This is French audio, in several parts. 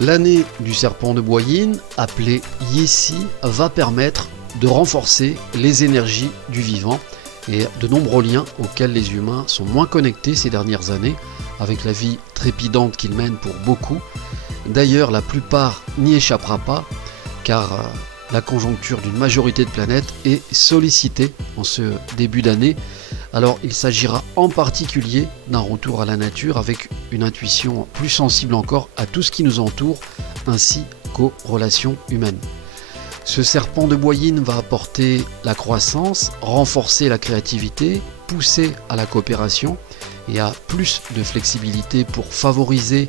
L'année du serpent de Boïne, appelée Yessi, va permettre de renforcer les énergies du vivant et de nombreux liens auxquels les humains sont moins connectés ces dernières années, avec la vie trépidante qu'ils mènent pour beaucoup. D'ailleurs, la plupart n'y échappera pas, car la conjoncture d'une majorité de planètes est sollicitée en ce début d'année. Alors il s'agira en particulier d'un retour à la nature avec une intuition plus sensible encore à tout ce qui nous entoure ainsi qu'aux relations humaines. Ce serpent de Boïne va apporter la croissance, renforcer la créativité, pousser à la coopération et à plus de flexibilité pour favoriser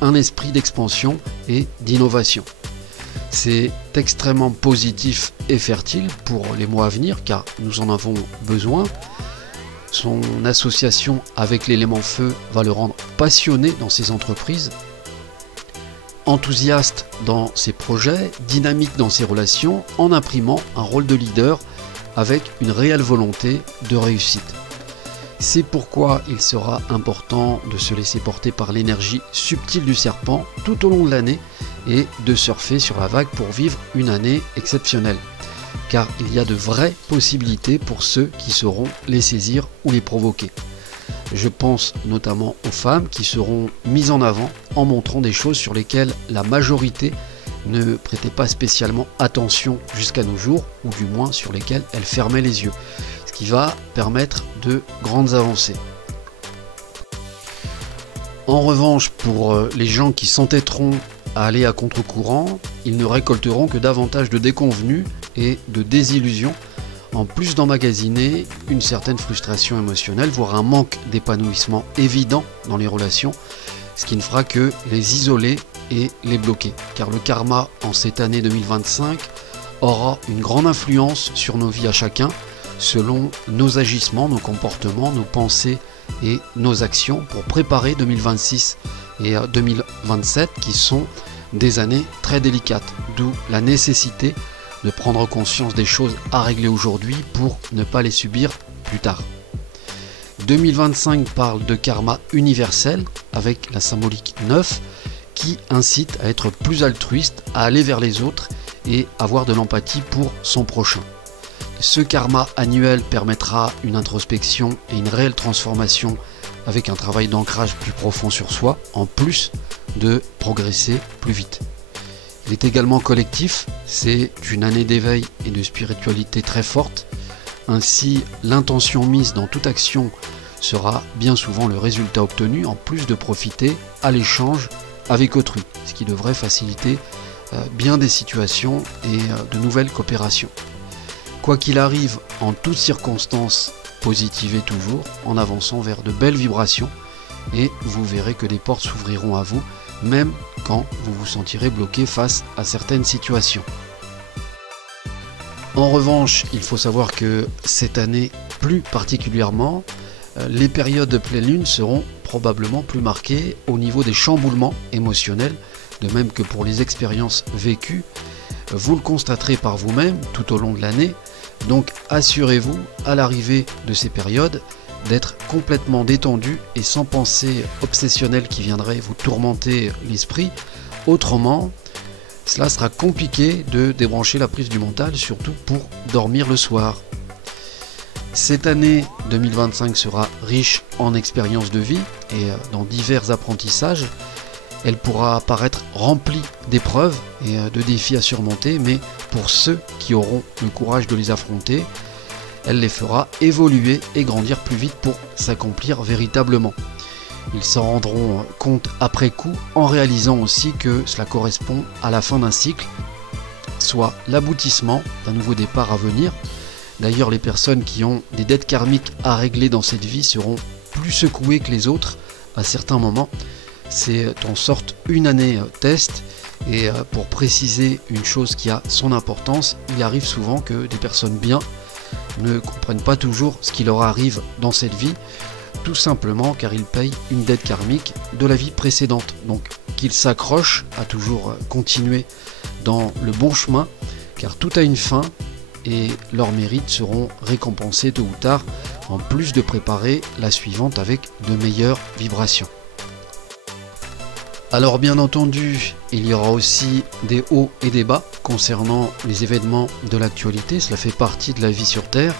un esprit d'expansion et d'innovation. C'est extrêmement positif et fertile pour les mois à venir car nous en avons besoin. Son association avec l'élément feu va le rendre passionné dans ses entreprises, enthousiaste dans ses projets, dynamique dans ses relations, en imprimant un rôle de leader avec une réelle volonté de réussite. C'est pourquoi il sera important de se laisser porter par l'énergie subtile du serpent tout au long de l'année et de surfer sur la vague pour vivre une année exceptionnelle. Car il y a de vraies possibilités pour ceux qui sauront les saisir ou les provoquer. Je pense notamment aux femmes qui seront mises en avant en montrant des choses sur lesquelles la majorité ne prêtait pas spécialement attention jusqu'à nos jours, ou du moins sur lesquelles elle fermait les yeux, ce qui va permettre de grandes avancées. En revanche, pour les gens qui s'entêteront à aller à contre-courant, ils ne récolteront que davantage de déconvenues et de désillusions, en plus d'emmagasiner une certaine frustration émotionnelle, voire un manque d'épanouissement évident dans les relations, ce qui ne fera que les isoler et les bloquer. Car le karma en cette année 2025 aura une grande influence sur nos vies à chacun, selon nos agissements, nos comportements, nos pensées et nos actions pour préparer 2026 et 2027 qui sont des années très délicates, d'où la nécessité de prendre conscience des choses à régler aujourd'hui pour ne pas les subir plus tard. 2025 parle de karma universel avec la symbolique 9 qui incite à être plus altruiste, à aller vers les autres et avoir de l'empathie pour son prochain. Ce karma annuel permettra une introspection et une réelle transformation avec un travail d'ancrage plus profond sur soi, en plus de progresser plus vite. Il est également collectif, c'est une année d'éveil et de spiritualité très forte. Ainsi, l'intention mise dans toute action sera bien souvent le résultat obtenu, en plus de profiter à l'échange avec autrui, ce qui devrait faciliter bien des situations et de nouvelles coopérations. Quoi qu'il arrive, en toutes circonstances, positivez toujours en avançant vers de belles vibrations et vous verrez que des portes s'ouvriront à vous, même quand vous vous sentirez bloqué face à certaines situations. En revanche, il faut savoir que cette année, plus particulièrement, les périodes de pleine lune seront probablement plus marquées au niveau des chamboulements émotionnels, de même que pour les expériences vécues. Vous le constaterez par vous-même tout au long de l'année, donc assurez-vous à l'arrivée de ces périodes d'être complètement détendu et sans pensée obsessionnelle qui viendrait vous tourmenter l'esprit. Autrement, cela sera compliqué de débrancher la prise du mental, surtout pour dormir le soir. Cette année 2025 sera riche en expériences de vie et dans divers apprentissages. Elle pourra apparaître remplie d'épreuves et de défis à surmonter, mais pour ceux qui auront le courage de les affronter, elle les fera évoluer et grandir plus vite pour s'accomplir véritablement. Ils s'en rendront compte après coup en réalisant aussi que cela correspond à la fin d'un cycle, soit l'aboutissement d'un nouveau départ à venir. D'ailleurs, les personnes qui ont des dettes karmiques à régler dans cette vie seront plus secouées que les autres à certains moments. C'est en sorte une année test et pour préciser une chose qui a son importance, il arrive souvent que des personnes bien ne comprennent pas toujours ce qui leur arrive dans cette vie, tout simplement car ils payent une dette karmique de la vie précédente. Donc qu'ils s'accrochent à toujours continuer dans le bon chemin car tout a une fin et leurs mérites seront récompensés tôt ou tard, en plus de préparer la suivante avec de meilleures vibrations. Alors bien entendu, il y aura aussi des hauts et des bas concernant les événements de l'actualité, cela fait partie de la vie sur Terre,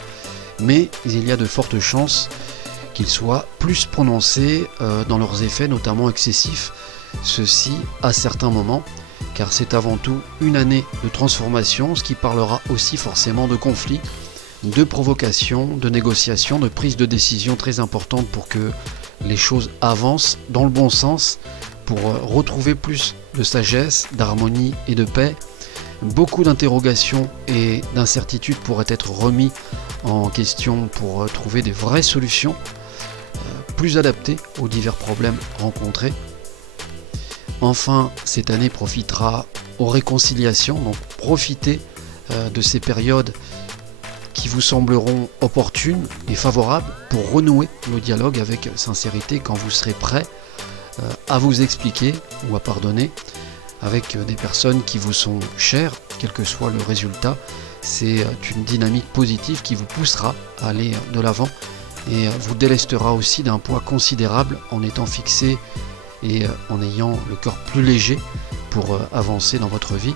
mais il y a de fortes chances qu'ils soient plus prononcés dans leurs effets, notamment excessifs, ceci à certains moments, car c'est avant tout une année de transformation, ce qui parlera aussi forcément de conflits, de provocations, de négociations, de prises de décision très importantes pour que les choses avancent dans le bon sens, pour retrouver plus de sagesse, d'harmonie et de paix. Beaucoup d'interrogations et d'incertitudes pourraient être remis en question pour trouver des vraies solutions plus adaptées aux divers problèmes rencontrés. Enfin, cette année profitera aux réconciliations, donc profitez de ces périodes qui vous sembleront opportunes et favorables pour renouer le dialogue avec sincérité quand vous serez prêt à vous expliquer ou à pardonner avec des personnes qui vous sont chères, quel que soit le résultat. C'est une dynamique positive qui vous poussera à aller de l'avant et vous délestera aussi d'un poids considérable en étant fixé et en ayant le cœur plus léger pour avancer dans votre vie.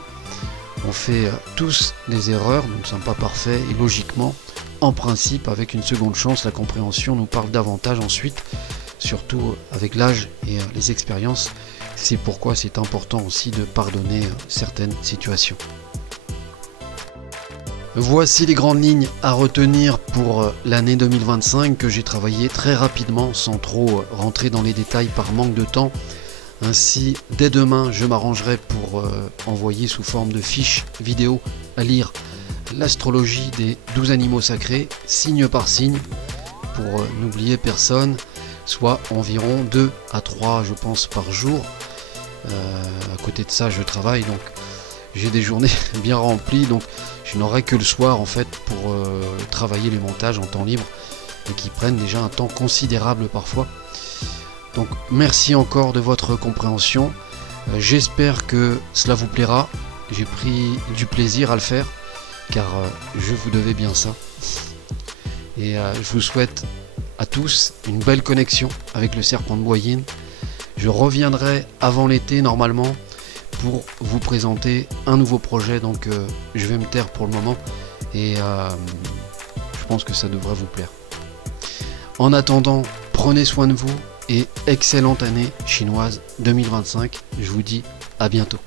On fait tous des erreurs, nous ne sommes pas parfaits et logiquement, en principe, avec une seconde chance, la compréhension nous parle davantage ensuite, surtout avec l'âge et les expériences. C'est pourquoi c'est important aussi de pardonner certaines situations. Voici les grandes lignes à retenir pour l'année 2025 que j'ai travaillé très rapidement sans trop rentrer dans les détails par manque de temps. Ainsi, dès demain, je m'arrangerai pour envoyer sous forme de fiches vidéo à lire l'astrologie des 12 animaux sacrés, signe par signe, pour n'oublier personne, soit environ 2 à 3, je pense, par jour. À côté de ça, je travaille, donc j'ai des journées bien remplies, donc je n'aurai que le soir en fait pour travailler les montages en temps libre et qui prennent déjà un temps considérable parfois. Donc merci encore de votre compréhension, j'espère que cela vous plaira, j'ai pris du plaisir à le faire car je vous devais bien ça et je vous souhaite à tous une belle connexion avec le serpent de Boyine. Je reviendrai avant l'été normalement pour vous présenter un nouveau projet, donc je vais me taire pour le moment et je pense que ça devrait vous plaire. En attendant, prenez soin de vous et excellente année chinoise 2025. Je vous dis à bientôt.